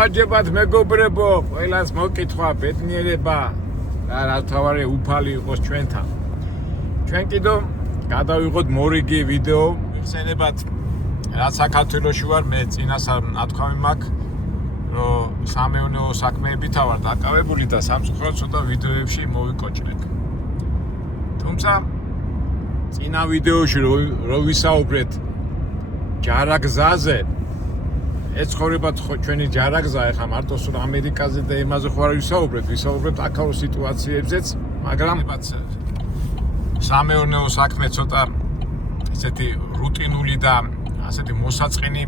გამარჯობათ მეგობრებო, ყველას მოკითხვა ბედნიერება და რა თავარი უფალი იყოს ჩვენთან. ჩვენ კიდევ გადავიღოთ მორიგი ვიდეო, მიხსენებათ რაც საქართველოში ვარ, მე წინასწარ ნათქვამი მაქვს, რომ სამეურნეო საქმეებით ვარ დაკავებული და სამწუხაროდ ცოტა ვიდეოებში მოვიკოჭრეთ. თუმცა წინა ვიდეოში რომ ვისაუბრეთ ჯარაგზაზე, ეცხოვრებათ ჩვენი ჯარაგზა ეხლა მარტო სულ ამერიკაზე და იმაზე ხო არ ვისაუბრებთ აქაურ სიტუაციებზეც, მაგრამ სამეურნეო საქმე ცოტა ესეთი რუტინული და ასეთი მოსაწყენი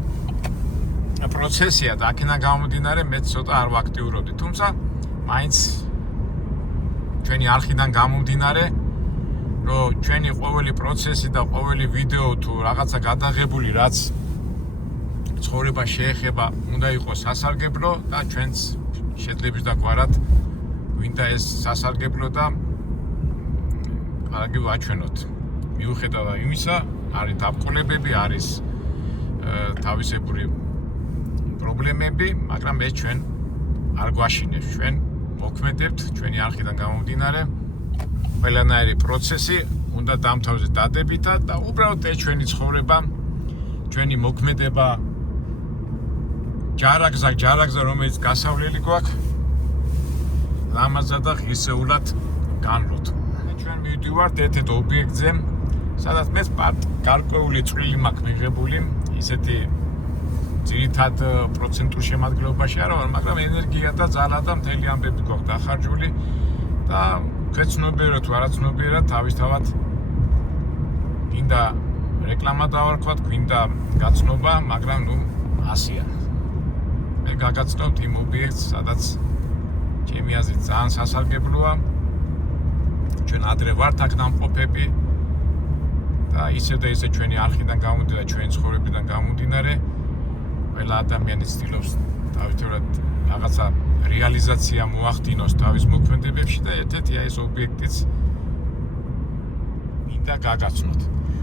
პროცესია და აქედან გამომდინარე მე ცოტა არ ვაქტიურობდი. თუმცა მაინც ჩვენი არხიდან გამომდინარე, რომ ჩვენი ყოველი პროცესი და ყოველი ვიდეო თუ რაღაცა გადაღებული რაც ცხოვრება შეეხება, უნდა იყოს სასარგებლო და ჩვენც შეძლებს დაგვარად ვინდა ეს სასარგებლო და კარგი ვაჩვენოთ. მიუხედავად იმისა, არის დაბყოლებები, არის თავისებური პრობლემები, მაგრამ ეს ჩვენ არ გვაშინებს, ჩვენ მოქმედებთ ჩვენი არხიდან გამომდინარე. ყველანაირი პროცესი უნდა დამთავრდეს დადებითად და უბრალოდ ეს ჩვენი ცხოვრება, ჩვენი მოქმედება ჯარაგზა რომელიც გასავლელი გვაქვს, ლამაზად და ღირსეულად განვლოთ. ჩვენ მივდივართ ერთ-ერთ ობიექტზე, სადაც მე გარკვეული წვლილი მაქვს მიღებული, ისეთი ძირითად პროცენტულ შემადგენლობაში არ ვარ, მაგრამ ენერგია და ძალა და მთელი ამბები გვაქვს დახარჯული და ქვეცნობიერად თუ არაცნობიერად თავისთავად გინდა რეკლამა დავარქვათ, გინდა გაცნობა, მაგრამ ნუ ასია. მე გაგაცნობთ იმ ობიექტს, სადაც ჩემი აზრით ძალიან სასარგებლოა. ჩვენ ადრე ვართ აქ დამყოფები და ისევ და ისე ჩვენი არხიდან გამომდინარე, ჩვენი ცხოვრებიდან გამომდინარე, ყველა ადამიანი ცდილობს თავისთავად რაღაცა რეალიზაცია მოახდინოს თავის მოქმედებებში და ერთ-ერთი ეს ობიექტიც მინდა გაგაცნოთ.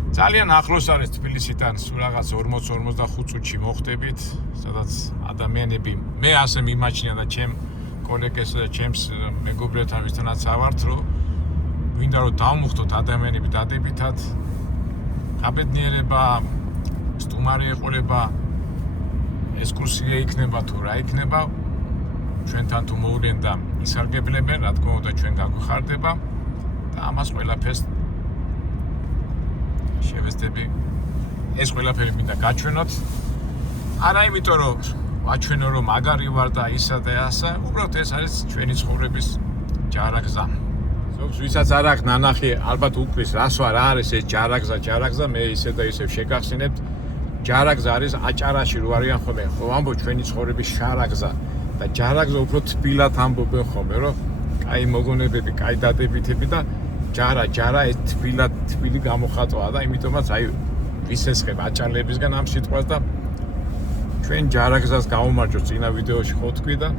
ძალიან ახლოს არის თბილისიდან, სულ რაღაც 40-45 წუთში მოხვდებით, სადაც ადამიანები, მე ასე მიმაჩნია და ჩემ კოლეგებს და ჩემს მეგობრებთან ვისთანაც ავართ, რომ მინდა რომ დავმუხტოთ ადამიანები დადებითად, გაბედნიერება, სტუმარი ეყოლება, ესკურსია იქნება თუ რა იქნება, ჩვენთან თუ მოვლენ და ისარგებლებენ, რა თქმა უნდა ჩვენ გაგვიხარდება და ამას ყველაფერს შევეცდები ეს ყველაფერი მინდა გაჩვენოთ. არა იმიტომ რომ ვაჩვენო რომ მაგარი ვარ და ისა და ასე, უბრალოდ ეს არის ჩვენი ცხოვრების ჯარაგზა. ზოგს ვისაც არ აქვს ნანახი, ალბათ უკრის რას ვარ არის ეს ჯარაგზა, მე ისე და ისე შეგახსენებთ. ჯარაგზა არის აჭარაში რო არიან ხოლმე, ხო ამბობ ჩვენი ცხოვრების შარაგზა და ჯარაგზა უფრო თბილად ამბობენ ხოლმე, რომ კაი მოგონებები, კაი დადებითები და ჯარა ეს თბილი გამოხატვა და იმიტომაც აი ვისესხებ აჭარლებისგან ამ სიტყვას და ჩვენ ჯარაგზას გავუმარჯვოთ წინა ვიდეოში ხო თქვი და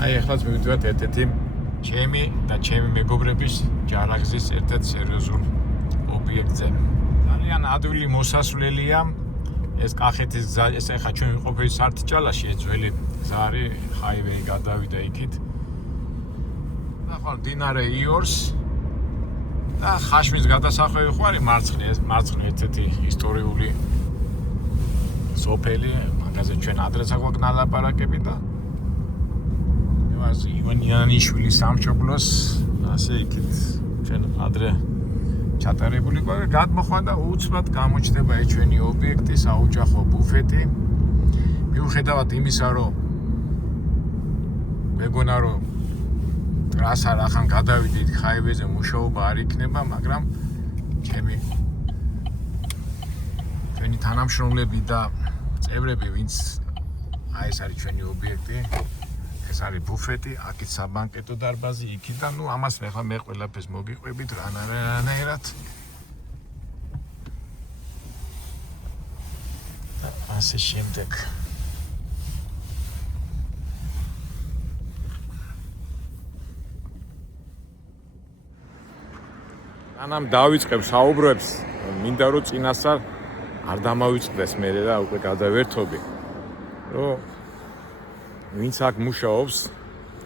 აი ახლაც მივიდივართ ერთ-ერთი ჩემი და ჩემი მეგობრების ჯარაგზის ერთ-ერთ სერიოზულ ობიექტზე. ძალიან ადვილი მოსასვლელია ეს კახეთის გზა, ეს ახლა ჩვენ ვიყოფებით სარტიჭალაში, ეს ძველი გზა არის, ჰაივეი გადავიდა იქით. და ხო მდინარე იორს და ხაშმის გადასახვევი ხო არის მარცხნი ერთ-ერთი ისტორიული სოფელი, მაგაზე ჩვენ ადრეც აგვაქვს ნალაპარაკები და ივან იანიშვილის სამშობლოს ასე იქით ჩვენ ადრე ჩატარებული გვაქვს. გადმოხვა და უცბად გამოჩნდება ეს ჩვენი ობიექტი, საოჯახო ბუფეტი. მიუხედავად იმისა, რომ მეგონა რომ ტრასა რახან გადავიდით ჰაივეზე მუშაობა არ იქნება, მაგრამ ჩვენი თანამშრომლები და წევრები, ვინც აი ეს არის ჩვენი ობიექტი, ეს არის ბუფეტი, აქეთ საბანკეტო დარბაზი, იქით და ნუ ამას ახლა მე ყველაფერს მოგიყვებით რანაირად. ასე შემდეგ. ანამ დავიწყებ საუბრებს, მინდა რომ წინასწარ არ დამავიწყდეს მე და უკვე გადავერთობი. რომ ვინც აქ მუშაობს,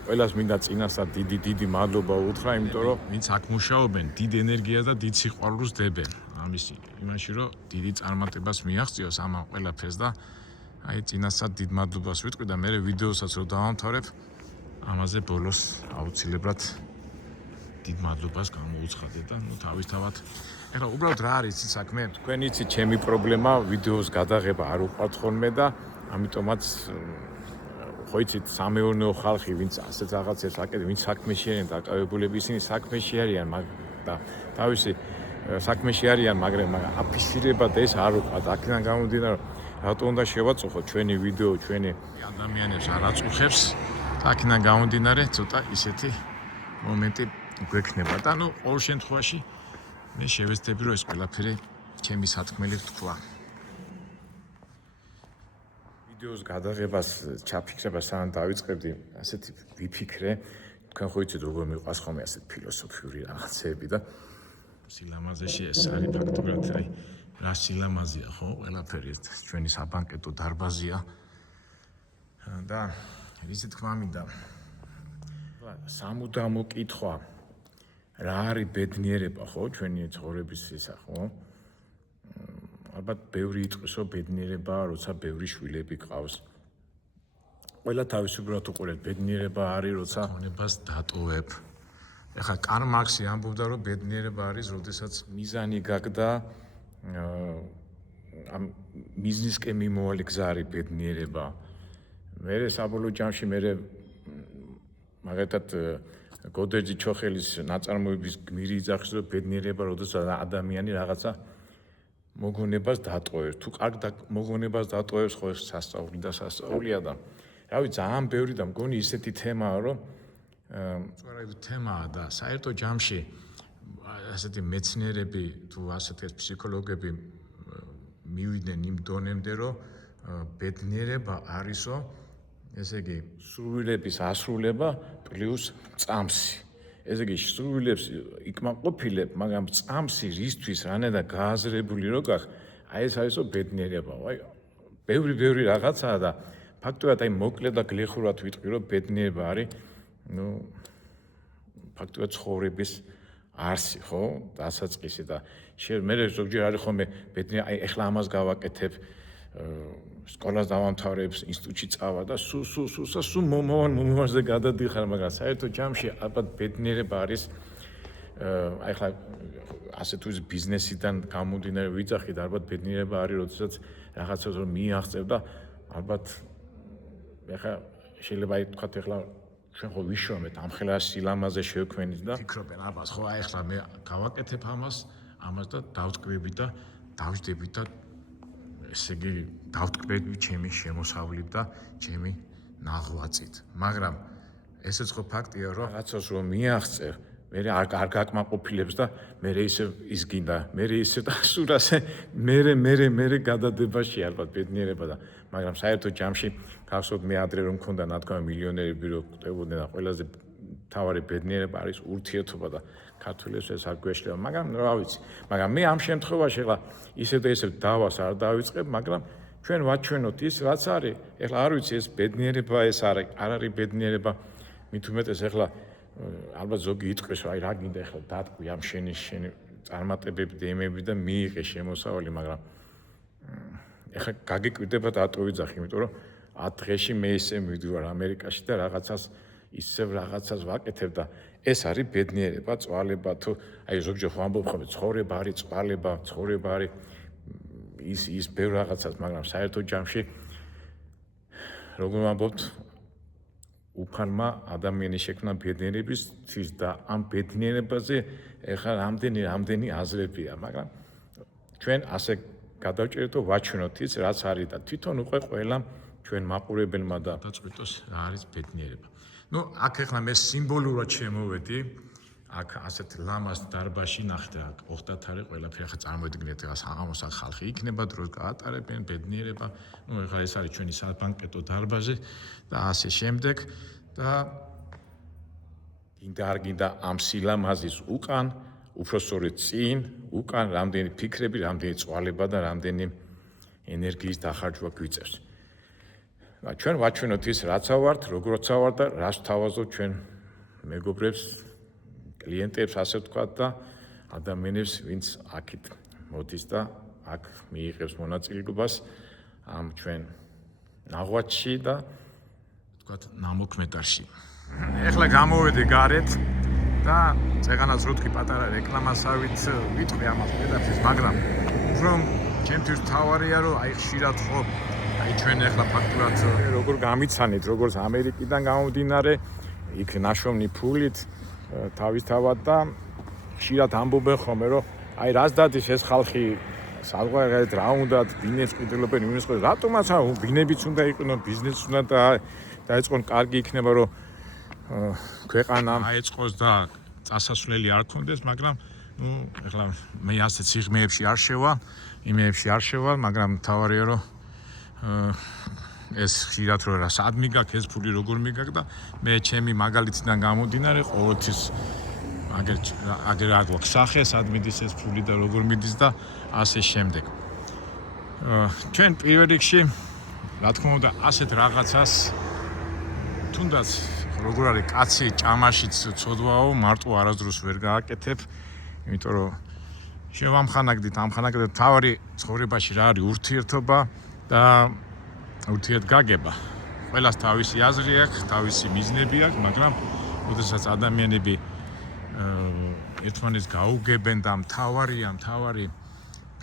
ყველას მინდა წინასწარ დიდი მადლობა უთხრა, იმიტომ რომ ვინც აქ მუშაობენ, დიდ ენერგიას და დიდ სიყვარულს დებენ. ამისი იმაში რომ დიდი წარმატებას მიაღწიოს ამ ყველაფერს და აი წინასწარ დიდ მადლობას ვიტყვი და მე ვიდეოსაც რო დავამთავრებ, ამაზე ბოლოს აუცილებლად დიდ მადლობას გამოუცხადე და თავისთავად ეხლა უბრალოდ რა არის ის საქმე? თქვენ იცით ჩემი პრობლემა ვიდეოს გადაღება არ უყვართ ხოლმე და ამიტომაც ხო იცით სამეურნეო ხალხი ვინც ასეთ რაღაცებს აკეთებს, ვინც საქმეში არიან დაკავებულები, ისინი საქმეში არიან და თავისი საქმეში არიან, მაგრამ აფიშირებად ეს არ უყვართ. აქედან გამომდინარე, რატო უნდა შევაწუხოთ ჩვენი ვიდეო, ჩვენი ადამიანებს არ აწუხებს. აქედან გამომდინარე, ცოტა ისეთი მომენტი გვექნება და ყოველ შემთხვევაში მე შევეცდები რომ ეს ყველაფერი ჩემი სათქმელით თქვა. ვიდეოს გადაღებას ჩაფიქრებას სანამ დავიწყებდი, ასეთი ვიფიქრე, თქვენ ხო იცით როგორ მიყვარს ხოლმე ასეთ ფილოსოფიური რაღაცები და სილამაზეში ეს არის ფაქტობრივად აი რა სილამაზეა ხო? ყველაფერი ეს ჩვენი საბანკეტო დარბაზია და ისი თქმა მინდა სამუდამო კითხვა რა არის ბედნიერება ხო ჩვენი ცხოვრების ისა ხო? ალბათ ბევრი იტყვის რომ ბედნიერებაა როცა ბევრი შვილები ყავს. ყველა თავისუფლად უყურეთ, ბედნიერება არის როცა გონებას დატოვებ. ეხლა კარლ მარქსი ამბობდა რომ ბედნიერება არის როდესაც მიზანი გაქვს და ამ მიზნისკენ მიმავალი გზა არის ბედნიერება. მე საბოლოო ჯამში მე მაგათად გოდერძი ჩოხელის ნაწარმოების გმირი იძახის რომ ბედნიერება როდესაც ადამიანი რაღაცა მოგონებას დატოვებს. თუ კარგ მოგონებას დატოვებს, ხო ეს სასწაული და სასწაულია და რავი ძალიან ბევრი და მგონი ისეთი თემაა, რომ სწორედ თემაა და საერთო ჯამში ასეთი მეცნიერები თუ ასეთი ფსიქოლოგები მივიდნენ იმ დონემდე, რომ ბედნიერება არისო, ესე იგი, სრულების ასრულება პლუს წამსი. ესე იგი, სრულებს იკმაყოფილებ, მაგრამ წამსი რისთვის რანაირად გააზრებული რო გაქვს, აი ეს არისო ბედნიერება. აი, ბევრი რაღაცაა და ფაქტობრივად აი მოკლედ და გლეხურად ვიტყვი, რომ ბედნიერება არის, ფაქტობრივად ცხოვრების არსი, ხო? დასაწყისი და მე ზოგჯერ არის ხოლმე ბედნიერი, აი ეხლა ამას გავაკეთებ, სკოლას დავამთავრებ, ინსტიტუტში წავა და სულ მომავალზე გადადიხარ, მაგრამ საერთო ჯამში ალბათ ბედნიერება არის აი ხა ასე თუ ის ბიზნესიდან გამომდინარე ვიძახით, ალბათ ბედნიერება არის, როდესაც რაღაცას რომ მიაღწევ და ალბათ ეხა შეიძლება აი თქვათ ეხლა ჩვენ ხო ვიშრომეთ ამხელა სილამაზე შევქმნით და ფიქრობენ აბას ხო აი ხლა მე გავაკეთებ ამას და დავწკვები და დავждები და ესე იგი დავტკბები ჩემი შემოსავლით და ჩემი ნაღვაწით. მაგრამ ესეც ხო ფაქტია, რომ რაღაცას რომ მიაღწევ, მე არ გაკმაყოფილებს და მე ის გინდა, მე ისე და სურასე მე გადადებაში ალბათ ბედნიერება და მაგრამ საერთო ჯამში გახსოვთ მე ადრე რომ მქონდა ნათქვამი მილიონერები რო კვდებოდნენ და ყველაზე თავარი ბედნიერება არის ურთიერთობა და ქართველებს ეს არ გვეშლება, მაგრამ რა ვიცი, მაგრამ მე ამ შემთხვევაში ეხლა ისე და ისე დავას არ დავიწყებ, მაგრამ ჩვენ ვაჩვენოთ ის რაც არის, ეხლა არ ვიცი ეს ბედნიერება ეს არ არის ბედნიერება, მით უმეტეს ეხლა ალბათ ზოგი იტყვის, აი რა გინდა ეხლა დატყვი ამ შენი წარმატებები და იმები და მიიღე შემოსავალი, მაგრამ ეხლა გაგიკვირდება დატო ვიძახი, იმიტომ რომ 10 დღეში მე ისე მივდივარ ამერიკაში და ისევ რაღაცას ვაკეთებ და ეს არის ბედნიერება, წვალება თუ აი ზოგჯერ ვამბობ ხოლმე ცხოვრება არის წვალება, ცხოვრება არის ის ბევრ რაღაცას, მაგრამ საერთო ჯამში როგორ ვამბობთ უფალმა ადამიანის შექმნა ბედნიერებისთვის და ამ ბედნიერებაზე ეხლა რამდენი აზრებია, მაგრამ ჩვენ ასე გადავჭერეთ და ვაჩვენოთ ის რაც არის და თვითონ უკვე ყველა ჩვენ მაყურებელმა და დაწყვიტოს რა არის ბედნიერება. აქ ეხლა მე სიმბოლურად შემოვედი, აქ ასეთ ლამაზ დარბაზში ნახეთ, აქ 30 არის ყველაფერი, ახლა წარმოიდგინეთ, ახლა საღამოს აქ ხალხი იქნება, დროს გაატარებენ, ბედნიერება, ეხლა ეს არის ჩვენი საბანკეტო დარბაზი და ასე შემდეგ და გინდა არ გინდა ამ სილამაზის უკან, უფრო სწორედ წინ, უკან რამდენი ფიქრები, რამდენი წვალება და რამდენი ენერგიის დახარჯვა გვიწევს. ჩვენ ვაჩვენოთ ის რაც ავართ, როგორ ავართ და რას თავაზობთ ჩვენ მეგობრებს, კლიენტებს, ასე ვთქვათ და ადამიანებს, ვინც აქეთ მოდის და აქ მიიღებს მონაწილეობას ამ ჩვენ ნაღვაწში და ვთქვათ ნამოქმედარში. ეხლა გამოვედი გარეთ და წეგანაც რუთქი პატარა რეკლამასავით ვიტყვი ამას პედაფის, მაგრამ რომ ჩემთვის თავარია რომ აი ხშირად ხო აი ჩვენ ეხლა ფაქტურად როგორ გამიცანით, როგორც ამერიკიდან გამომდინარე, იქ ნაშოვნი ფულით თავისთავად და ხშირად ამბობენ ხოლმე რომ აი რას დადის ეს ხალხი საზღვარგარეთ რა უნდათ ბინებს ყიდულობენ იმის ხო რატომაც ბინებიც უნდა იყვნონ ბიზნესიც უნდა დაიწყონ კარგი იქნება რომ ქვეყანა აეწყოს და წასასვლელი არ ქონდეს, მაგრამ ნუ ეხლა მე ასე ციხმეებში არ შევა, იმეებში არ შევა, მაგრამ თავარია რომ ეს ხშირად რომ სად მიგაქვს ეს ფული როგორ მიგაქვს და მე ჩემი მაგალითიდან გამომდინარე ყოველთვის აგერ არ გვაქვს სახე სად მიდის ეს ფული და როგორ მიდის და ასე შემდეგ. ჩვენ პირველ რიგში რა თქმა უნდა ასეთ რაღაცას თუნდაც როგორ არის კაცი ჭამაშიც ცოდვაო მარტო არასდროს ვერ გააკეთებ, იმიტომ რომ შევამხანაგდით ამხანაგდით თავარი ცხოვრებაში რა არის ურთიერთობა და ურთიერთგაგება. ყველას თავისი აზრი აქვს, თავისი მიზნები აქვს, მაგრამ ოდესაც ადამიანები ერთმანეთს გაუგებენ და მთავარი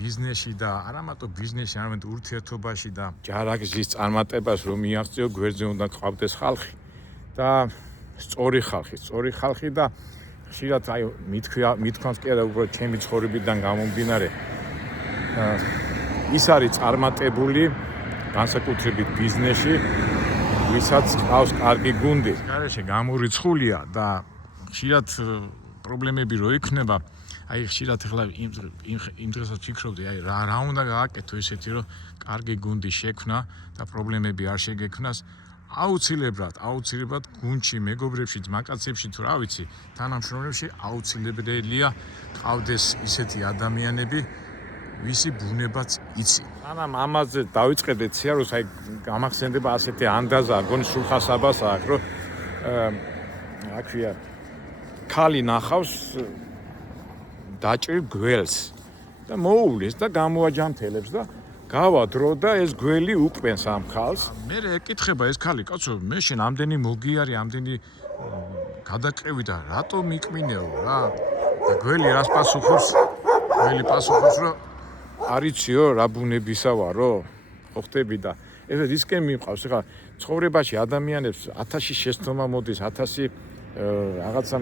ბიზნესში და არა მარტო ბიზნესში, არამედ ურთიერთობაში და ჯარაგზის წარმატებას რომ მიაღწიო, გვერდზე უნდა გყავდეს ხალხი და სწორი ხალხი და ხშირად აი მithქვამს კი არა უბრალოდ ჩემი ცხოვრებიდან გამომდინარე ის არის წარმატებული განსაკუთრებით ბიზნესში, ვისაც ყავს კარგი გუნდი. გარეშე გამორიცხულია და ხშირად პრობლემები რო იქნება, აი ხშირად ახლა იმ დღესაც ფიქრობდი, აი რა უნდა გააკეთო ისეთი, რომ კარგი გუნდი შექმნა და პრობლემები არ შეგექმნას. აუცილებლად გუნდში, მეგობრებში, ძმაკაცებში თუ რა ვიცი, თანამშრომლებში აუცილებელია ყავდეს ისეთი ადამიანები, ვისი ბუნებაც იცი. სანამ ამაზე დავიწყებდეთ სიაროს, აი გამახსენდება ასეთი ანდაზა, გონი სულხასაბას აქვს, რომ რა ქვია, ქალი ნახავს დაჭრილ გველს და მოუვლის და გამოაჯანმრთელებს და გავა დრო და ეს გველი უკბენს ამ ხალს. მე ეკითხება ეს ქალი, კაცო, მე შენ ამდენი მოგიარი, ამდენი გადაყევი და რატომ მიკმინეო რა? და გველი რას პასუხობს? გველი პასუხობს, რომ არიციო რა ბუნებისა ვარო? ხო ხტები და ეს ისკენ მიყვავს, ხა ცხოვრებაში ადამიანებს 1000 შეცდომა მოდის, 1000 რაღაცა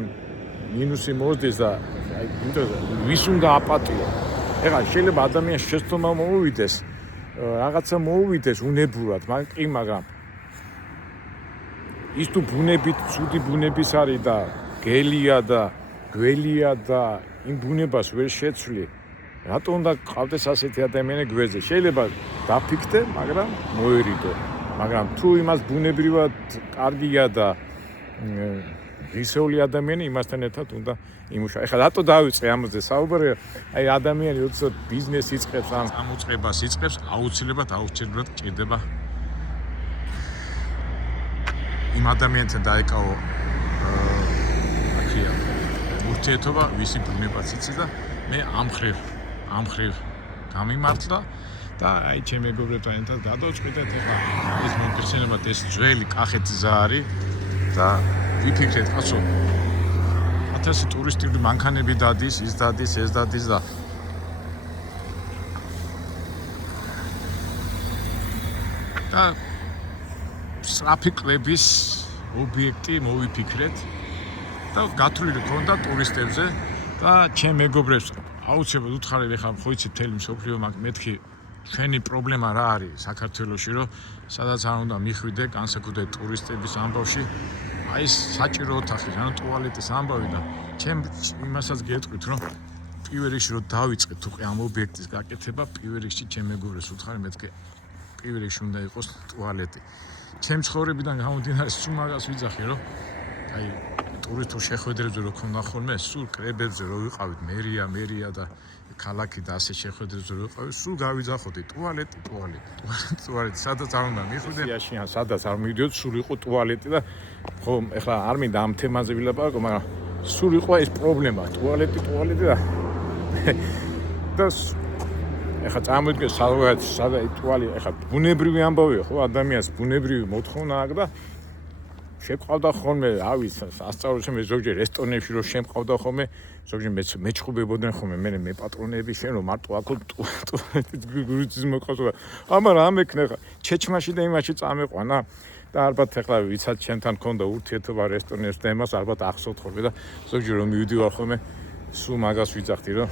მინუსი მოდის და აი ვის უნდა აპატიო? ეხლა შეიძლება ადამიანს შეცდომა მოუვიდეს, რაღაცა მოუვიდეს უნებურად, მაგრამ ის თუ ბუნებით, ცუდი ბუნების არის და გელია და გველია და იმ ბუნებას ვერ შეცვლი, რატო უნდა ყავდეს ასეთი ადამიანები გვერდზე? შეიძლება დაფიქრდე, მაგრამ მოერიდო. მაგრამ თუ იმას ბუნებრივად კარგია და ღირსეული ადამიანი იმასთან ერთად უნდა იმუშავა. ეხლა რატო დავიწყე ამაზე საუბარი? აი ადამიანი როდესაც ბიზნესს იწყებს, ამ ამოწყებას იწყებს, აუცილებლად ჭირდება იმ ადამიანთან დაეკავო ურთიერთობა, ვისი ბუნებაც იცი და მე ამ ხრივ გამიმართლა და აი ჩემ მეგობრებთან ერთად გადავწყვიტეთ ეხლა ეს მომხსენებად ეს ძველი კახეთის გზა არის და ვიფიქრეთ, კაცო, 1000 ტურისტული მანქანები დადის, ის დადის, ეს დადის და სწრაფი კლების ობიექტი მოვიფიქრეთ და გათვლილი ქონდა ტურისტებზე და ჩემ მეგობრებს აუცილებლად უთხარი, ეხლა ხო იცი მთელი მსოფლიო მეთქი ჩვენი პრობლემა რა არის საქართველოში, რომ სადაც არ უნდა მიხვიდე განსაკუთრებით ტურისტების ამბავში, აი საჭირო ოთახი, ანუ ტუალეტის ამბავი და ჩემ იმასაც გეტყვით, რომ პირველ რიგში რომ დავიწყეთ უკვე ამ ობიექტის გაკეთება, პირველ რიგში ჩემ მეგობრებს უთხარი, მეთქე პირველ რიგში უნდა იყოს ტუალეტი. ჩემ ცხოვრებიდან გამომდინარე სულ მაგას ვიძახი, რომ აი ტურისტულ შეხვედრებზე რო ქონდა ხოლმე, სულ კრებებზე რო ვიყავით, მერია და ქალაქი და ასე შეხვედრებზე რო ვიყავით, სულ გავიძახოდი ტუალეტი, სადაც არ უნდა მიხვიდე. სიაში სადაც არ მივიდიოდ, სულ იყო ტუალეტი და ხო, ეხლა არ მინდა ამ თემაზე ვილაპარაკო, მაგრამ სულ იყო ეს პრობლემა, ტუალეტი და ეხლა წამოვიდგე სადაც ტუალეტი, ეხლა ბუნებრივი ამბავია, ხო, ადამიანს ბუნებრივი მოთხოვნა აქვს და შეყავდა ხოლმე, ავის ასწავლოში მე ზოგჯერ რესტორნებში რო შემყავდა ხოლმე, ზოგჯერ მეჩხუბებოდნენ ხოლმე, მე პატრონები შენ რომ მარტო აქ ტუალეტით გურიცის მოყავდა. ამარა ამ ეკნეხა ჩეჩმაში და იმაში წამეყვანა და ალბათ ეხლა ვიცად ჩემთან ქონდა ურთიერთობა რესტორნებს და იმას ალბათ ახსოვთ ხოლმე და ზოგჯერ რომ მივიდივარ ხოლმე, სულ მაგას ვიძახდი რომ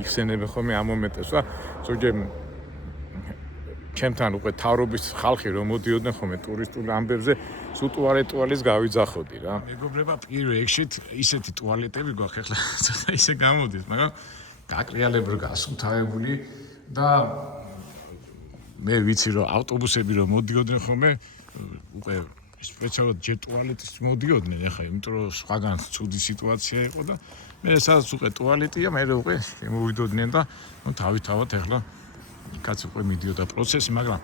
იხსენებე ხოლმე ამ მომენტებს და ზოგჯერ ჩემთან უკვე თავრობის ხალხი რომ მოდიოდნენ ხოლმე ტურისტულ ამბებზე, სულ ტუალეტის გავიძახოდი რა. მეგობრებო, პირველ რიგში ისეთი ტუალეტები გვაქვს, ეხლა ცოტა ისე გამოდის, მაგრამ გაკრიალებრო გასუფთავებული და მე ვიცი რომ ავტობუსები რომ მოდიოდნენ ხოლმე, უკვე სპეციალურად ჯერ ტუალეტის მოდიოდნენ, ეხლა იმიტომ რომ სხვაგან ცუდი სიტუაცია იყო და მე სადაც უკვე ტუალეტია, მე უკვე შემოვიდოდნენ და თავით ეხლა კაც უკვე მიდიოდა პროცესი, მაგრამ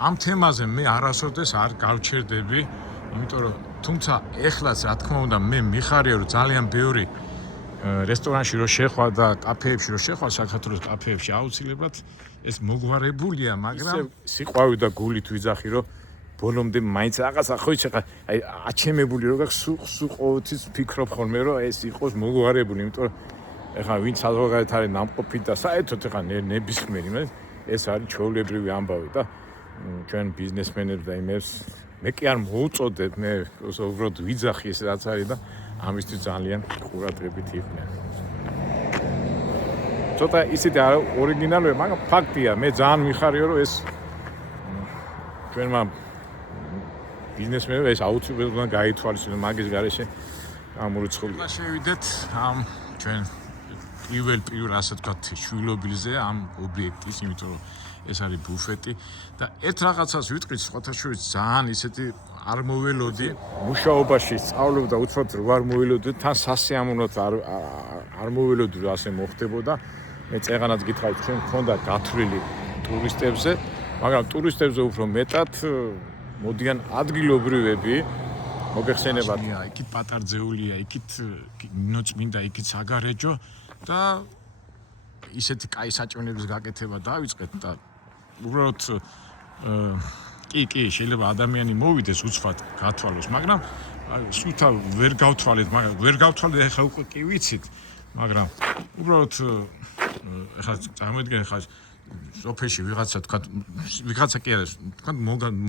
ამ თემაზე მე არასოდეს არ გავჩერდები, იმიტომ რომ თუმცა ეხლაც რა თქმა უნდა მე მიხარია რომ ძალიან ბევრი რესტორანში რო შეხვა და კაფეებში რო შეხვა, საქართველოს კაფეებში აუცილებლად ეს მოგვარებულია, მაგრამ სიყვარული და გულით ვიძახი რომ ბოლომდე მაინც რაღაცა ხო იცი ხა აი აჩემებული რო გაქვს სულ ყოველთვის ფიქრობ ხოლმე რომ ეს იყოს მოგვარებული, იმიტომ რომ ეხლა ვინც საზოგადოებრივ არის ნამყოფი და საერთოდ ეხლა ნებისმიერი ეს არის ჩვეულებრივი ამბავი და ჩვენ ბიზნესმენებს და იმებს მე კი არ მოუწოდებ, მე უბრალოდ ვიძახი ეს რაც არის და ამისთვის ძალიან ყურადღებით იყვნენ. ცოტა ისეთი არ ორიგინალურია, მაგრამ ფაქტია, მე ძალიან მიხარია რომ ეს ჩვენმა ბიზნესმენებს ეს აუცილებლად გაითვალისწინოს მაგის გარეშე გამორიცხული. შევიდეთ ამ ჩვენ პირველ ასე ვთქვათ შვილობილზე ამ ობიექტის, იმიტომ რომ ეს არის ბუფეტი და ერთ რაღაცას ვიტყვით სხვათა შორის ძალიან ისეთი არ მოველოდი მუშაობაში სწავლობ და უცბად არ მოველოდი თან სასიამოვნოდ არ მოველოდი რომ ასე მოხდებოდა. მე წეღანაც გითხარით ჩვენ მქონდა გათვლილი ტურისტებზე, მაგრამ ტურისტებზე უფრო მეტად მოდიან ადგილობრივები, მოგეხსენებათ, იქით პატარძეულია, იქით ნოწმინდა, იქით საგარეჯო და ისეთი კაი საჭმელების გაკეთება დავიწყეთ და უბრალოდ კი შეიძლება ადამიანი მოვიდეს უცბად გათვალოს, მაგრამ სულთან ვერ გავთვალეთ, მაგრამ ვერ გავთვალეთ ახლა უკვე კი ვიცით, მაგრამ უბრალოდ ახლა წარმოიდგინე ახლა სოფელში ვიღაცა კი არის, თქვა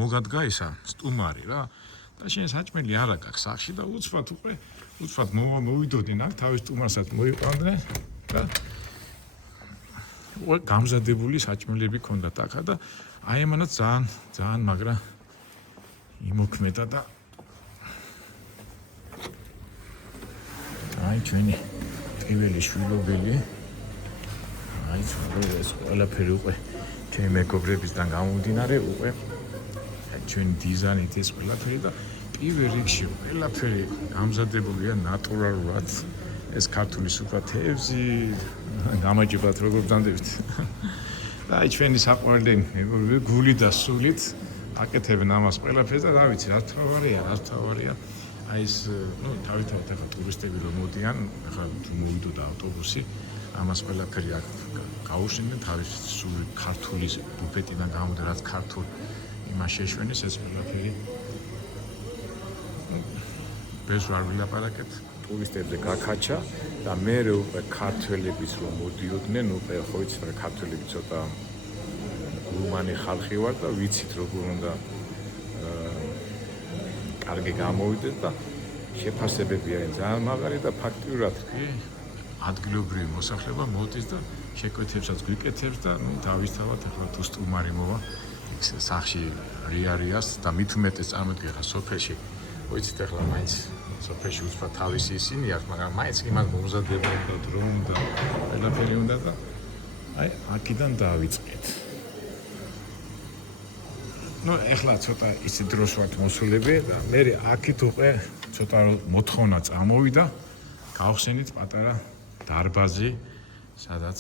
მოგადგა ისა სტუმარი რა და შენ საჭმელი არა გაქვს სახში და უცბად მოვიდოდნენ აქ თავის სტუმარსაც მოიყვანდნენ და გამზადებული საჭმელები ქონდათ აქა და აი ამანაც ძალიან მაგრა იმოქმედა და აი ჩვენი პირველი შვილობილი აი ეს ყველაფერი უკვე ჩემი მეგობრებისგან გამომდინარე უკვე ჩვენი დიზაინით ეს ყველაფერი და პირველ რიგში ყველაფერი გამზადებულია ნატურალურად ეს ქართული სუფრა თევზი გამარჯობათ როგორ ბრძანდებით და აი ჩვენი საყვარელი მეგობრები გული და სულით აკეთებენ ამას ყველაფერს და რა ვიცი რა თავარია აი ეს თავით ახლა ტურისტები რომ მოდიან ახლა მოვიდოდა ავტობუსი ამას ყველაფერი აქ გაუშენდნენ თავის სული ქართული ბუფეტიდან გამოდე რაც ქართულ იმას შეშვენეს ეს ყველაფერი ბეს არ ვილაპარაკეთ ტურისტებზე გაქაჩა და მე უკვე ქართველებიც რომ მოდიოდნენ უკვე ხო იცი რა ქართველები ცოტა გულმანი ხალხი ვარ და ვიცით როგორ უნდა კარგი გამოვიდეთ და შეფასებები არის ძალიან მაგარი და ფაქტიურად ადგილობრივი მოსახლეობა მოდის და შეკვეთებსაც გვიკეთებს და დავისთავად ახლა თუ სტუმარი მოვა სახში რიარიას და მით უმეტეს წარმოიდგინე ხა სოფელში ვიცით ახლა მაინც სოფელში უცბად თავისი ისინი აქვს, მაგრამ მაინც იმას მომზადება და დრომ და ყველაფერი უნდა და აი აქედან დავიწყეთ. ну ეხლა ცოტა ისი დროს ვართ მოსულები და მე აქით უკვე ცოტა მოთხოვნა წამოვიდა გავხსენით პატარა დარბაზი სადაც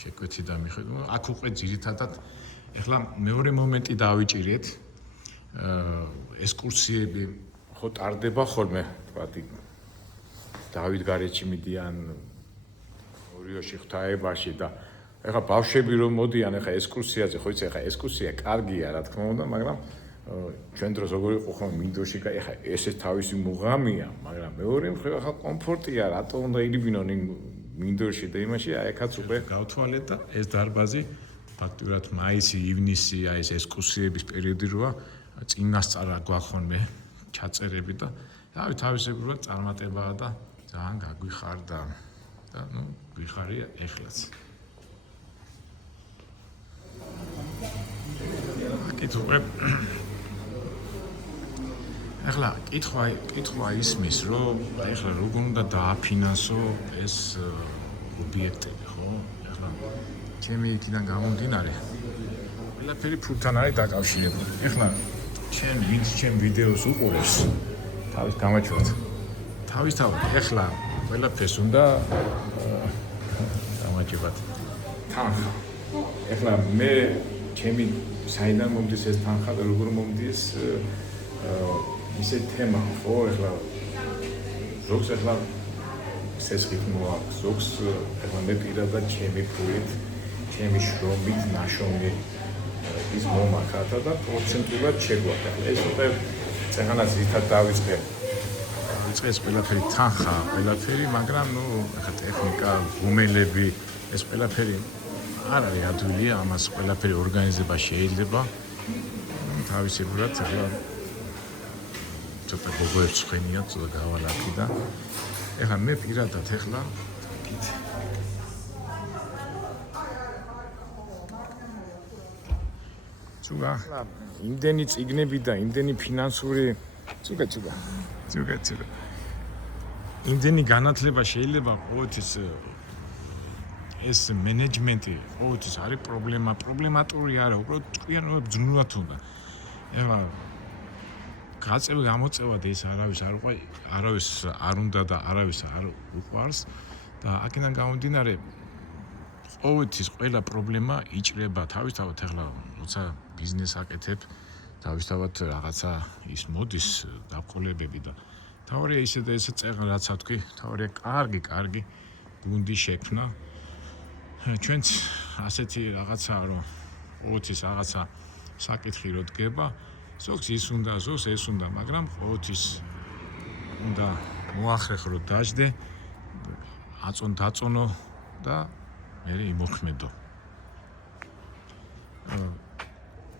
შეკვეცი და მიხედო აქ უკვე ძირითადად ეხლა მეორე მომენტი დავიჭირეთ ესკურსიები ხო ტარდება ხოლმე თქვათი დავით გარეჩი მიდიან ორიოში ღვთაებაში და ეხლა ბავშვები რომ მოდიან ეხლა ესკურსიაზე ხო იცი ეხლა ესკურსია კარგია რა თქმა უნდა მაგრამ ჩვენ დროს როგორ იყო ხო მინდორში ეხლა ესე თავისი მუღამია მაგრამ მეორე მხრივ ეხლა კომფორტია რატო უნდა ირიბინონ მინდორში და იმაში აი ეხაც უკვე გავთვალეთ და ეს დარბაზი ფაქტურად მაისი ივნისი აი ეს ესკურსიების პერიოდი როა წინასწარ გვახონმე ჩაწერები და თავისებურად წარმატებაა და ძალიან გაგვიხარდა და ნუ გვიხარია ეხლაც კითხვა ეხლა კითხვა ისმის რომ ეხლა როგორ უნდა დააფინანსო ეს ობიექტები ხო ეხლა ჩემი იქიდან გამომდინარე ყველაფერი ფულთან არის დაკავშირებული ეხლა ჩემ ვიდეოს უყურებს თავის გამაჩვენოთ თავისთავად ეხლა ყველაფერს უნდა გამაჩვენოთ თანხა ეხლა მე ჩემი საიდან მომდის ეს თანხა და როგორ მომდის ისე თემა ხო ეხლა ზოგს ეხლა სესხით მოაქვს ზოგს ეხლა მე პირადად ჩემი ფულით ჩემი შრომით ნაშრომი ის მომახათა და პროცენტულად შეგვაქვს ეხლა ეს უკვე წეგანაც ითად დავიწყე ეს ყველაფერი თანხა ყველაფერი მაგრამ ნუ ეხლა ტექნიკა გუმელები ეს ყველაფერი არ არის ადვილია ამას ყველაფერი ორგანიზება შეიძლება თავისებურად ეხლა ცოტა გოგოებს ხვენია ცოტა გავალაკი და ეხლა მე პირადად ეხლა ცუგა იმდენი წიგნები და იმდენი ფინანსური ცუგა იმდენი განათლება შეიძლება ყოველთვის ეს მენეჯმენტი ყოველთვის არის პრობლემატური არა უბრალოდ ტყიანობ ძნულად უნდა ეხლა გაწევი გამოწევა და ეს არავის არ უნდა და არავის არ უყვარს და აქედან გამომდინარე ყოველთვის ყველა პრობლემა იჭრება თავისთავად ეხლა როცა ბიზნეს აკეთებ თავისთავად რაღაცა ის მოდის დაყოლებები და თავარია ისე და ესე წეგან რაცა თქვი თავარია კარგი გუნდი შექმნა ჩვენც ასეთი რაღაცა რომ ყოველთვის რაღაცა საკითხი რო დგება ზოგს ის უნდა ზოგს ეს უნდა მაგრამ ყოველთვის უნდა მოახერხ რომ დაждე დაწონო და მე იმოქმედო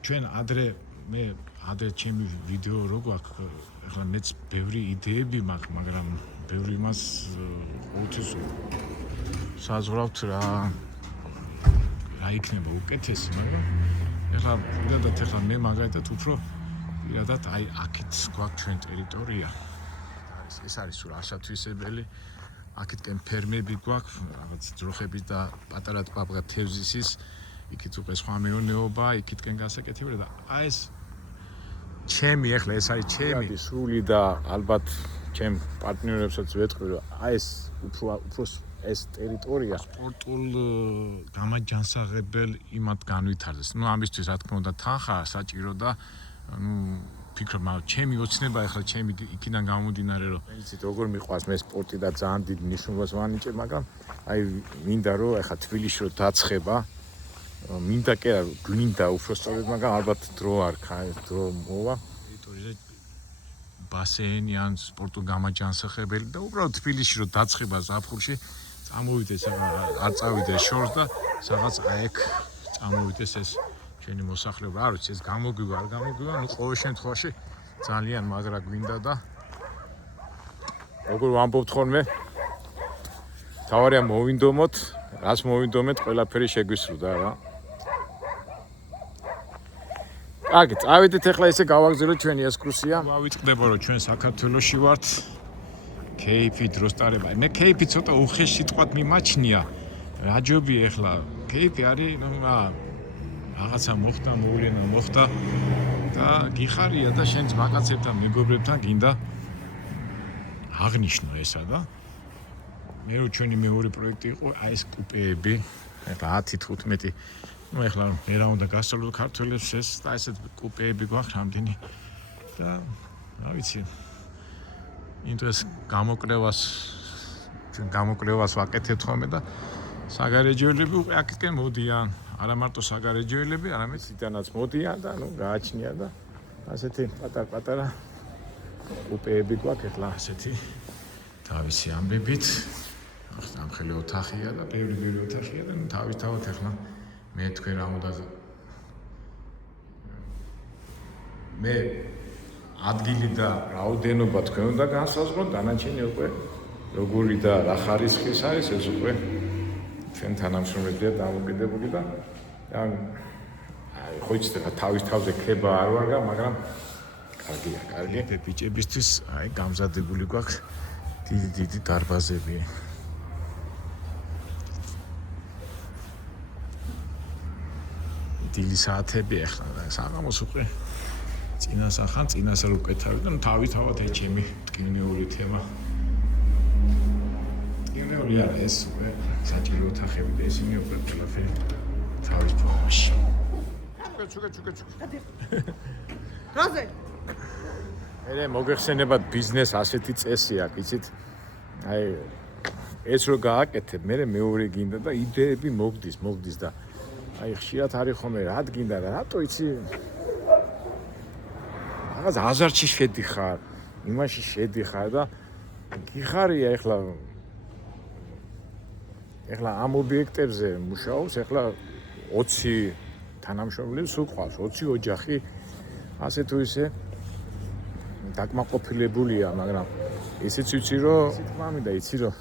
ჩვენ ადრე ჩემი ვიდეო რო გვაქვს ეხლა მეც ბევრი იდეები მაქვს მაგრამ ბევრი იმას ყოველთვის საზღვრავთ რა იქნება უკეთესი მაგრამ ეხლა პირადად ეხლა მე მაგალითად უფრო პირადად აი აქეთ გვაქვს ჩვენ ტერიტორია ეს არის სულ არასათვისებელი აქეთკენ ფერმები გვაქვს რაღაც ძროხების და პატარა ტბაბღა თევზისის იქით უკვე სხვა მეურნეობა იქითკენ გასაკეთებელი და აი ეს ჩემი ეხლა ეს არის ჩემი სული და ალბათ ჩემ პარტნიორებსაც ვეთქვი რომ აი ეს უფრო ეს ტერიტორია სპორტულ გამაჯანსაღებელ იმათ განვითარდეს. ნუ ამისთვის რა თქმა უნდა თანხა საჭირო და ნუ ფიქრობ ჩემი ოცნება ეხლა ჩემი იქიდან გამომდინარე რომ იცით როგორ მიყვარს მე სპორტი და ძალიან დიდ მნიშვნელობას ვანიჭებ მაგრამ აი მინდა რომ ეხლა თბილისში რომ დაცხება მინდა კი არა გვინდა უბრალოდ მაგრამ ალბათ დრო არ დრო მოვა ტერიტორიაზე ბასენი ან სპორტულ გამაჯანსაღებელი და უბრალოდ თბილისში რომ დაცხება ზაფხულში წამოვიდეს არ წავიდეს შორს და რაღაც აი ეგ წამოვიდეს ეს ჩვენი მოსახლეობა არ ვიცი ეს გამოგვივა არ გამოგვივა ნუ ყოველ შემთხვევაში ძალიან მაგრა გვინდა და როგორ ვამბობთ ხოლმე თავარია მოვინდომოთ რას მოვინდომეთ ყველაფერი შეგვისრუდა რა კარგი წავიდეთ ახლა ესე გავაგზავნოთ ჩვენი ესკურსია ვავიწყდება რომ ჩვენ საქართველოში ვართ кейფი დროს ტარება მე кейფი ცოტა უხეში სიტყვად მიმაჩნია რა ჯობია ახლა кейფი არის რაღაცა მოხდა, მოვლენა მოხდა და გიხარია და შენს მაკაცებთან, მეგობრებთან გინდა აღნიშნო ესა და მე რო ჩვენი მეორე პროექტი იყო აი ეს კუპეები, ეხლა 10-15 ну ეხლა მე რა უნდა გასწავლო ქართველებს ეს და ესეთ კუპეები გვაქვს რამდენი და რა ვიცი იმ დროს გამოკვლევას ვაკეთებთ ხოლმე და საგარეჯოელები უკვე აქეთკენ მოდიან არა მარტო საგარეჯოელები არამედ იდანაც მოდიან და ну გააჩნია და ასეთი პატარ-პატარა კუპეები გვაქვს ეხლა ასეთი თავისი ამბებით ამხელი ოთახია და ბევრი ოთახია და თავისთავად ეხლა მე თქვენ რა უნდა მე ადგილი და რაოდენობა თქვენ უნდა განსაზღვროთ დანარჩენი უკვე როგორი და რა ხარისხის არის ეს უკვე ჩვენ თანამშრომლებია დამოკიდებული და ხო იცით რა თავის თავზე ქება არ ვარგა მაგრამ კარგია კარგი ბიჭებისთვის აი გამზადებული გვაქვს დიდი დარბაზები დილის საათები ახლა საღამოს უკვე წინასახან უკეთავი და თავისთავად ეჩემი ტკივნეული თემა ტკივნეული არა ეს უკვე საჭირო ოთახები და ისინი უკვე ყველაფერი თავის პროგრამაში ჩუქე რაზე მე მოგეხსენებათ ბიზნეს ასეთი წესი აქვს იცით აი ეს რო გააკეთებ მე მეორე გინდა და იდეები მოგდის და აი ხშირად არის ხოლმე რა გინდა და რატო იცი რაღაც აზარში შედიხარ იმაში შედიხარ და გიხარია ეხლა ამ ობიექტებზე მუშაობს ეხლა 20 თანამშრომლები სულ ყავს 20 ოჯახი ასე თუ ისე დაკმაყოფილებულია მაგრამ ისიც ვიცი რომ თქმა მინდა იცი რომ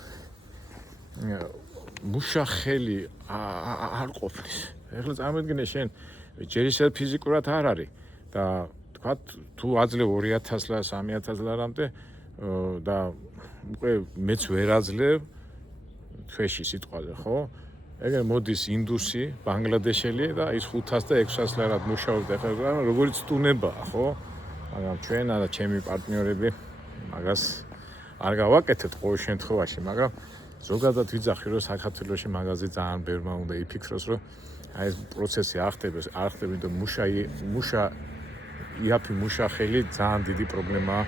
მუშახელი არ ყოფნის ეხლა წარმოიდგინე შენ ჯერ ისე ფიზიკურად არ არის და თქვა თუ აძლევ 2000 ლარ 3000 ლარამდე და უკვე მეც ვერ აძლევ თვეში სიტყვაზე ხო ეგრე მოდის ინდუსი ბანგლადეშელი და ის 500 და 600 ლარად მუშაობს და ხა როგორც სტუნებაა ხო მაგრამ ჩვენ არა ჩემი პარტნიორები მაგას არ გავაკეთეთ ყოველ შემთხვევაში მაგრამ ზოგადად ვიძახი რომ საქართველოში მაგაზე ძალიან ბევრმა უნდა იფიქროს რომ აი ეს პროცესი არ ხდება და იაფი მუშახელი ძალიან დიდი პრობლემაა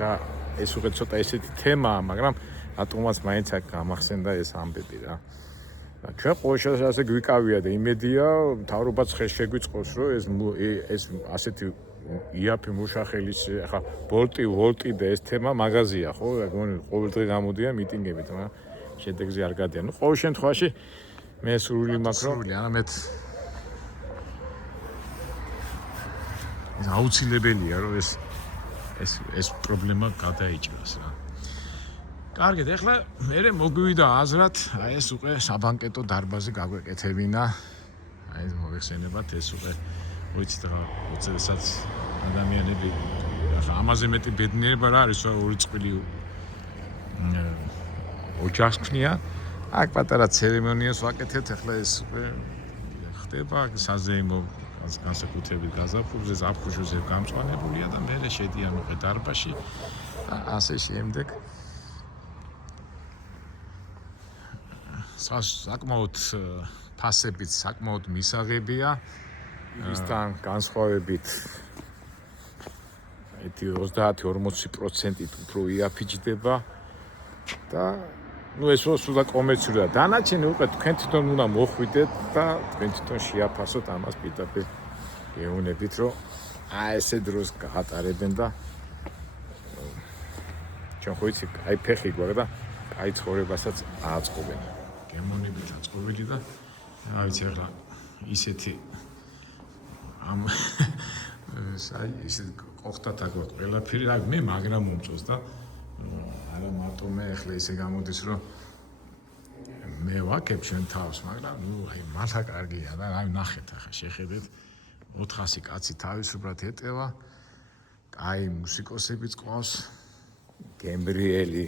და ეს უკვე ცოტა ესეთი თემაა მაგრამ რატომაც მაინც აქ გამახსენდა ეს ამბები რა ჩვენ ყოველ შემთხვევაში ასე გვიკავია და იმედია მთავრობაც შეგვიწყობს რომ ეს ასეთი იაფი მუშახელის ახლა ვოლტი და ეს თემა მაღაზია ხო ყოველ დღე გამოდიან მიტინგებით მაგრამ შედეგზე არ გადიან ნუ ყოველ შემთხვევაში მე სრული მაქვს რომ არამედ ეს აუცილებელია რომ ეს პრობლემა გადაიჭრას რა კარგით ეხლა მე მოგვივიდა აზრად აი ეს უკვე საბანკეტო დარბაზი გაგვეკეთებინა აი ეს მოგეხსენებათ ეს უკვე ვიცით რა უცებსაც ადამიანები ახლა ამაზე მეტი ბედნიერება რა არის რა ორი წყვილი ოჯახს ქნია აქ პატარა ცერემონიას ვაკეთებთ ახლა ეს უკვე ხდება საზეიმო განსაკუთრებით გაზაფხულზე ზაფხულზე გამწვანებულია და მე შედიან უკვე დარბაზში ასე შემდეგ საკმაოდ ფასებით საკმაოდ მისაღებია ისთან განსხვავებით 30-40% უფრო იაფიჭდება და ну ეს სულ და კომერციულია დანარჩენი უკვე თქვენ თვითონ უნდა მოხვიდეთ და თქვენ თვითონ შეაფასოთ ამას პირდაპირ გეუბნებით რომ აი ესე დროს გაატარებენ და ჩვენ ხო იცი აი ფეხი გვაქვს და აი ცხოვრებასაც ააწყობენ გემონებით აწყობილი და რა ვიცი ახლა ისეთი ამ აი ისე ყოხტათა გვაქვს ყველაფერი აი მე მაგრამ მომწონს და არა მარტო მე ახლა ისე გამოდის რომ მე ვაკებ ჩვენ თავს მაგრამ ნუ აი მართლა კარგია და აი ნახეთ ახლა შეხედეთ 400 კაცი თავისუფლად ეტევა აი მუსიკოსებიც ყავს გემბრიელი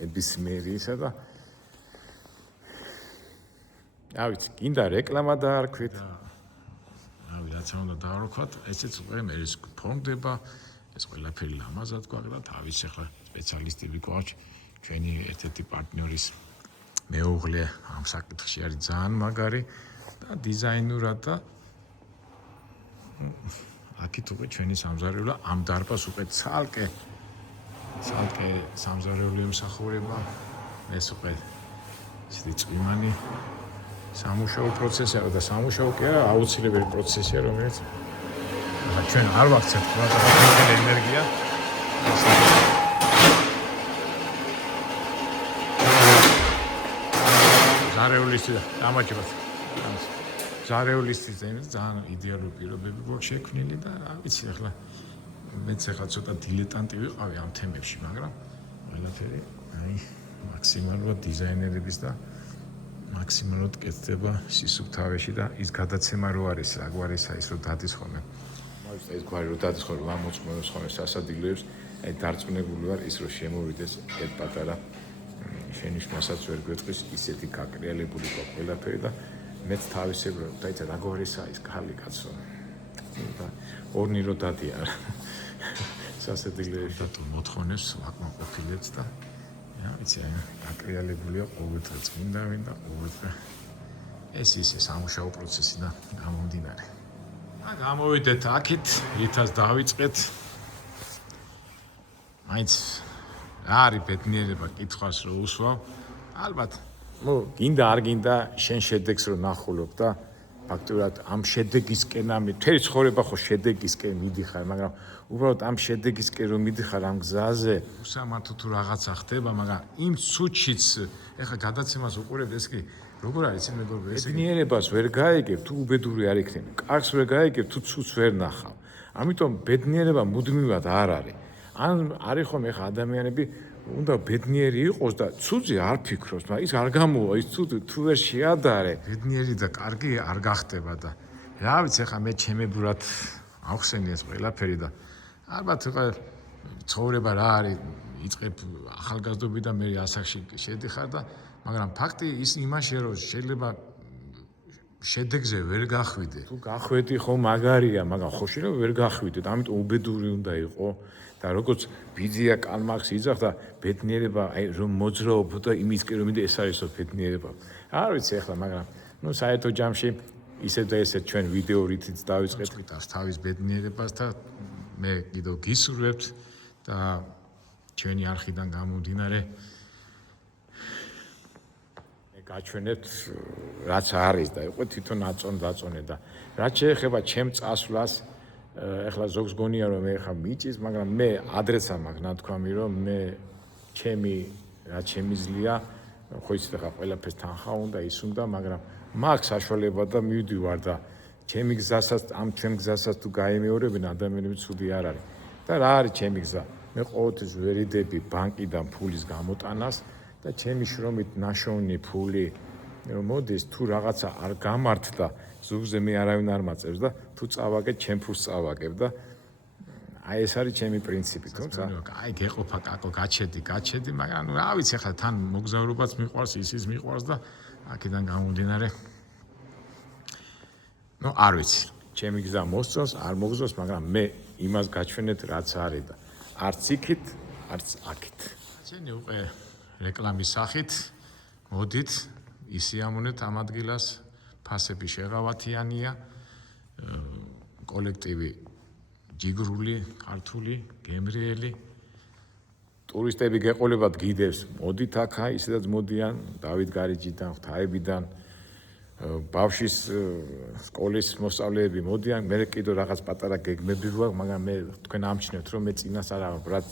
ნებისმიერი ისა და რა ვიცი, გინდა რეკლამა დაარქვით. რავი, რაც უნდა დაარქვათ, ესეც უკვე მე ეს ფორმდება, ეს ყველაფერი ლამაზად გვაქვს და თავის ახლა სპეციალისტები გვაქვს, ჩვენი ერთ-ერთი პარტნიორის მეუღლე ამ საკითხში არის ძალიან მაგარი და დიზაინურად და აქეთ უკვე ჩვენი სამზარეულო ამ დარბაზს უკვე ცალკე სამზარეულო ემსახურება ეს უკვე ისეთი წვიმანი სამუშაო პროცესია და სამუშაო კი არა აუცილებელი პროცესია რომელიც ჩვენ არ ვაქცევთ ყველა ენერგია ზარეულისტი დამაჯეროთ ზარეულისტი ძალიან იდეალური პირობები გვაქვს შექმნილი და რა ვიცი ახლა მეც ახლა ცოტა დილეტანტი ვიყავი ამ თემებში მაგრამ ყველაფერი აი მაქსიმალურად დიზაინერების და მაქსიმალურად კეთდება სისუფთავეში და ის გადაცემა რო არის რა გვარისა ის რო დადის ხოლმე მაგის ეს გვარი რო დადის ხოლმე ლამოწმოს ხოლმე სასადილოებს აი დარწმუნებული ვარ ის რო შემოვიდეს ერთ პატარა შენიშვნასაც ვერ გვეტყვის ისეთი გაკრიალებული ყველაფერი და მეც თავისებურად დაიცა რა გვარისა ის ქალი კაცო და ორნი რო დადია სასადილოებს და მოთხოვნებს აკმაყოფილებს და რა ვიცი აი გაკრიალებულია ყოველდღე წმინდავენ და ყოველდღე ეს ისე სამუშაო პროცესიდან გამომდინარე და გამოვიდეთ აქეთ ითას დავიწყეთ მაინც რა არის ბედნიერება კითხვას რო უსვავ ალბათ გინდა არ გინდა შენ შედეგს რო ნახულობ და ფაქტურად ამ შედეგისკენ მთელი ცხოვრება ხო შედეგისკენ მიდიხარ მაგრამ უბრალოდ ამ შედეგისკენ რომ მიდიხარ ამ გზაზე უსამართო თუ რაღაცა ხდება მაგრამ იმ სუჩიც ეხა გადაცემას უყურებ ეს კი როგორ არის მეგობრებო ეს ბედნიერებას ვერ გაიგებ თუ უბედური არ იქნები კარგს ვერ გაიგებ თუ ცუც ვერ ნახავ ამიტომ ბედნიერება მუდმივად არ არის ან არის ხომ ეხა ადამიანები უნდა ბედნიერი იყოს და ცუძი არ ფიქრობს, მაგრამ ის არ გამოვა, ის ცუდი თუ ვერ შეადარე. ბედნიერი და კარგი არ გახდება და რა ვიცი, ახლა მე ჩემებურად ავხსენი ეს ყველაფერი და ალბათ ხა ცხოვრება რა არის, იწყებ ახალგაზრდობიდან მე ასაკში შედიხარ და მაგრამ ფაქტი ის იმაშია რომ შეიძლება შედეგზე ვერ გახვიდე. თუ გახვედი ხო მაგარია, მაგრამ ხო შეიძლება ვერ გახვიდე, ამიტომ უბედური უნდა იყო. და როგორც ბიძია კალმარქსი იძახდა ბედნიერება აი რომ მოძრაობ და იმისკენ რომ მინდა ეს არისო ბედნიერება არ ვიცი ახლა მაგრამ ნუ საერთო ჯამში ისევ და ესე ჩვენ ვიდეო რითიც დავიწყეთ ყიტავს თავის ბედნიერებას და მე კიდევ გისურვებთ და ჩვენი არხიდან გამომდინარე მე გაჩვენებთ რაც არის და იყო თვითონ დაწონე და რაც შეეხება ჩემ წასვლას ეხლა ზოგს გონია რომ მე ხა მიჭის, მაგრამ მე ადრესა მაქვს ნათქვამი რომ მე რაც შემიძლია, ხო იცით ხა ყველაფერს თანხა უნდა ის უნდა, მაგრამ მაქვს საშუალება და მივდივარ და ჩემი გზასაც ამ ჩემ გზასაც თუ გაიმეორებენ ადამიანები ცუდი არ არის. და რა არის ჩემი გზა? მე ყოველთვის ვერიდები ბანკიდან ფულის გამოტანას და ჩემი შრომით ნაშოვნი ფული რომ მოდის თუ რაღაცა არ გამართდა ზურგზე მე არავინ არ მაწევს და თუ წავაგე ჩემ ფულს წავაგებ და აი ეს არის ჩემი პრინციპი თუმცა აი გეყოფა კაკო გაჩედი მაგრამ რა ვიცი ახლა თან მოგზაურობაც მიყვარს ის მიყვარს და აქედან გამომდინარე ნუ არ ვიცი ჩემი გზა მოსწონს არ მოგზავს მაგრამ მე იმას გაჩვენეთ რაც არის და არც იქით არც აქით ჩვენი უკვე რეკლამის სახით მოდით ისიამოვნეთ ამ ადგილას ფასები შეღავათიანია კოლექტივი ჯიგრული, ქართული, გემრიელი ტურისტები გეყოლებათ გიდებს მოდით აქა ისედაც მოდიან დავით გარიჯიდან, ღვთაებიდან ბავშვის სკოლის მოსწავლეები მოდიან მე კიდევ რაღაც პატარა გეგმები გვაქვს მაგრამ მე თქვენ ამჩნევთ რომ მე წინას არა ვარ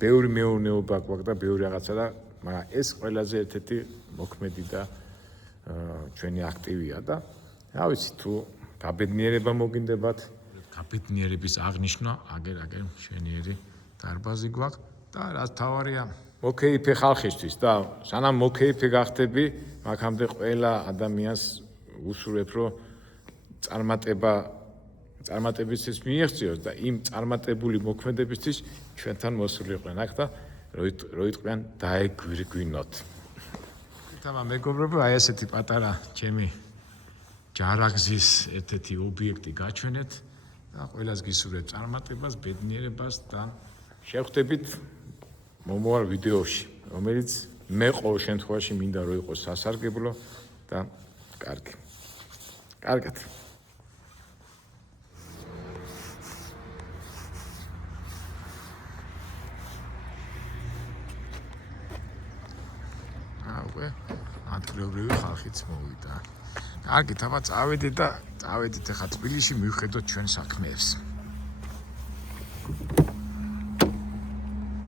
ბევრი მეურნეობა გვაქვს და ბევრი რაღაცა და მაგრამ ეს ყველაზე ერთ-ერთი მოქმედი და ჩვენი აქტივია და რა ვიცი თუ გაბედნიერება მოგინდებათ გაბედნიერების აღნიშვნა აგერ მშვენიერი დარბაზი გვაქვს და რაც თავარია მოკეიფე ხალხისთვის და სანამ მოკეიფე გახდები მაგამდე ყველა ადამიანს უსურვებ რომ წარმატებისთვის მიიღწიოს და იმ წარმატებული მოქმედებისთვის ჩვენთან მოსულიყვნენ აქ და რო იტყვიან დაეგვირგვინოთ თამა მეგობრებო, აი ესეთი პატარა ჩემი ჯარაგზის ერთ-ერთი ობიექტი გაჩვენეთ და ყველას გისურვებ წარმატებას, ბედნიერებას და შევხვდებით მომავალ ვიდეოში, რომელიც მე ყოველ შემთხვევაში მინდა რომ იყოს სასარგებლო და კარგი. კარგად. აუე, ადგილობრივი ხალხიც მოვიდა. კარგი, თამა წავედით ახლა თბილისში მივხედოთ ჩვენ საქმეებს.